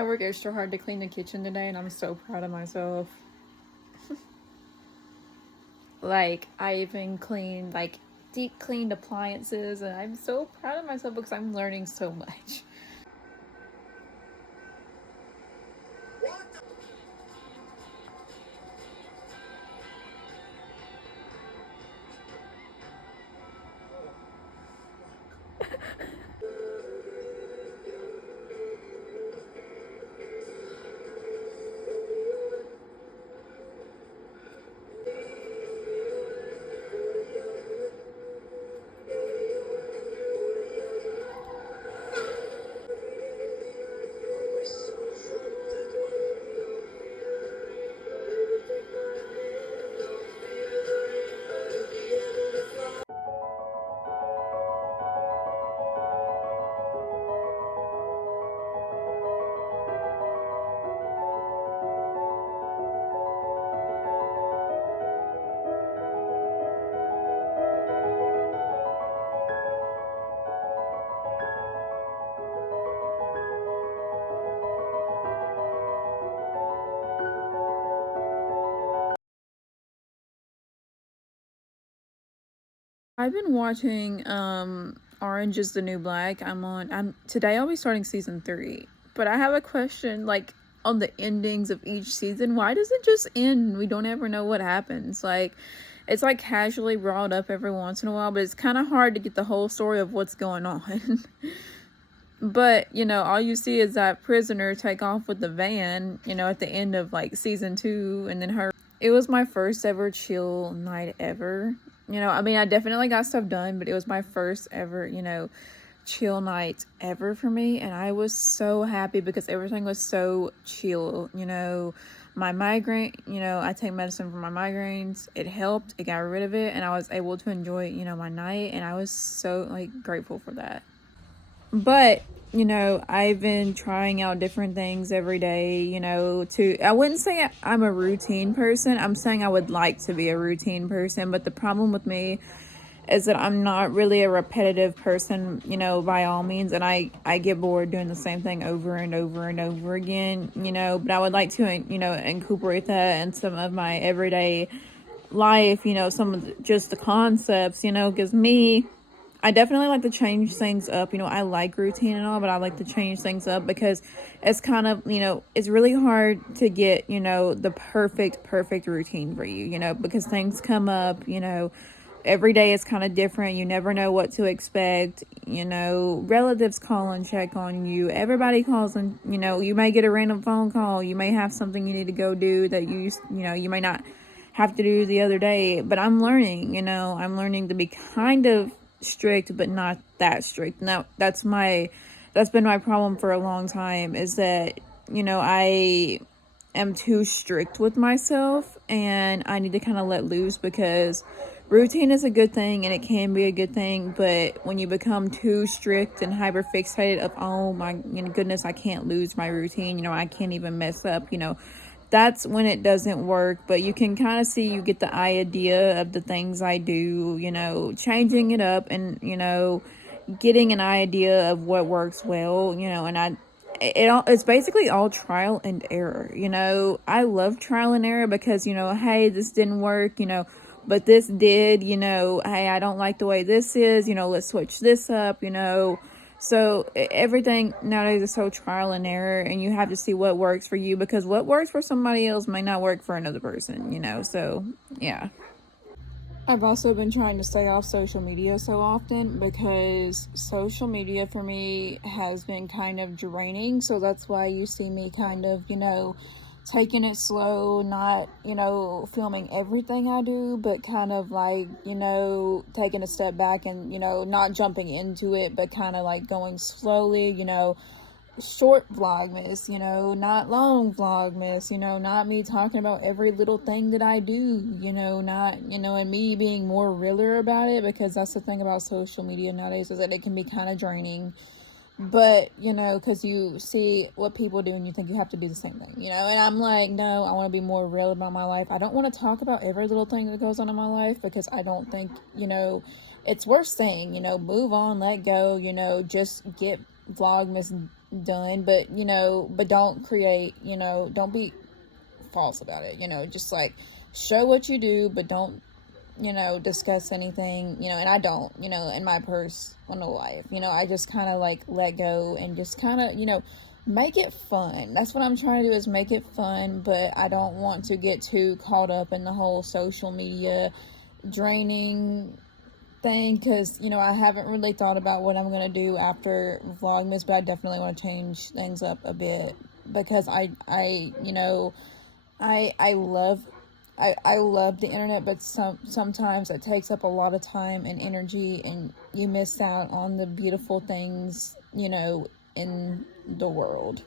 I worked extra hard to clean the kitchen today, and I'm so proud of myself. Like, I even cleaned, like, deep cleaned appliances, and I'm so proud of myself because I'm learning so much. I've been watching Orange is the New Black. I'm today I'll be starting season 3. But I have a question, like, on the endings of each season. Why does it just end? We don't ever know what happens. Like, it's like casually brought up every once in a while, but it's kind of hard to get the whole story of what's going on. But, you know, all you see is that prisoner take off with the van, you know, at the end of like season 2, and then her. It was my first ever chill night ever. You know, I mean, I definitely got stuff done, but it was my first ever, you know, chill night ever for me. And I was so happy because everything was so chill. You know, my migraine, you know, I take medicine for my migraines. It helped. It got rid of it. And I was able to enjoy, you know, my night. And I was so, like, grateful for that. But, you know, I've been trying out different things every day, you know, I wouldn't say I'm a routine person. I'm saying I would like to be a routine person. But the problem with me is that I'm not really a repetitive person, you know, by all means. And I get bored doing the same thing over and over and over again, you know. But I would like to, you know, incorporate that in some of my everyday life, you know, some of just the concepts, you know, because I definitely like to change things up. You know, I like routine and all, but I like to change things up because it's kind of, you know, it's really hard to get, you know, the perfect routine for you, you know, because things come up, you know, every day is kind of different. You never know what to expect. You know, relatives call and check on you. Everybody calls and, you know, you may get a random phone call. You may have something you need to go do that you know, you may not have to do the other day. But I'm learning, you know, I'm learning to be kind of strict but not that strict. Now that's been my problem for a long time, is that, you know, I am too strict with myself and I need to kind of let loose, because routine is a good thing and it can be a good thing, but when you become too strict and hyper fixated of, oh my goodness, I can't lose my routine, you know, I can't even mess up, you know, that's when it doesn't work. But you can kind of see, you get the idea of the things I do, you know, changing it up and, you know, getting an idea of what works well, you know. And it's basically all trial and error, you know. I love trial and error because, you know, hey, this didn't work, you know, but this did, you know, hey, I don't like the way this is, you know, let's switch this up, you know. So everything nowadays is so trial and error, and you have to see what works for you, because what works for somebody else may not work for another person, you know. So yeah. I've also been trying to stay off social media so often, because social media for me has been kind of draining. So that's why you see me kind of, you know, taking it slow, not, you know, filming everything I do, but kind of like, you know, taking a step back and, you know, not jumping into it, but kind of like going slowly, you know, short vlogmas, you know, not long vlogmas, you know, not me talking about every little thing that I do, you know, not, you know, and me being more realer about it, because that's the thing about social media nowadays, is that it can be kind of draining. But, you know, because you see what people do and you think you have to do the same thing, you know. And I'm like, no, I want to be more real about my life. I don't want to talk about every little thing that goes on in my life, because I don't think, you know, it's worth saying, you know, move on, let go, you know, just get vlogmas done, but but don't create, don't be false about it, just like show what you do, but don't, discuss anything, and I don't, in my personal life, I just kind of like let go and just kind of, make it fun. That's what I'm trying to do, is make it fun, but I don't want to get too caught up in the whole social media draining thing, because I haven't really thought about what I'm going to do after vlogmas, but I definitely want to change things up a bit, because I love I love the internet, but sometimes it takes up a lot of time and energy, and you miss out on the beautiful things, in the world.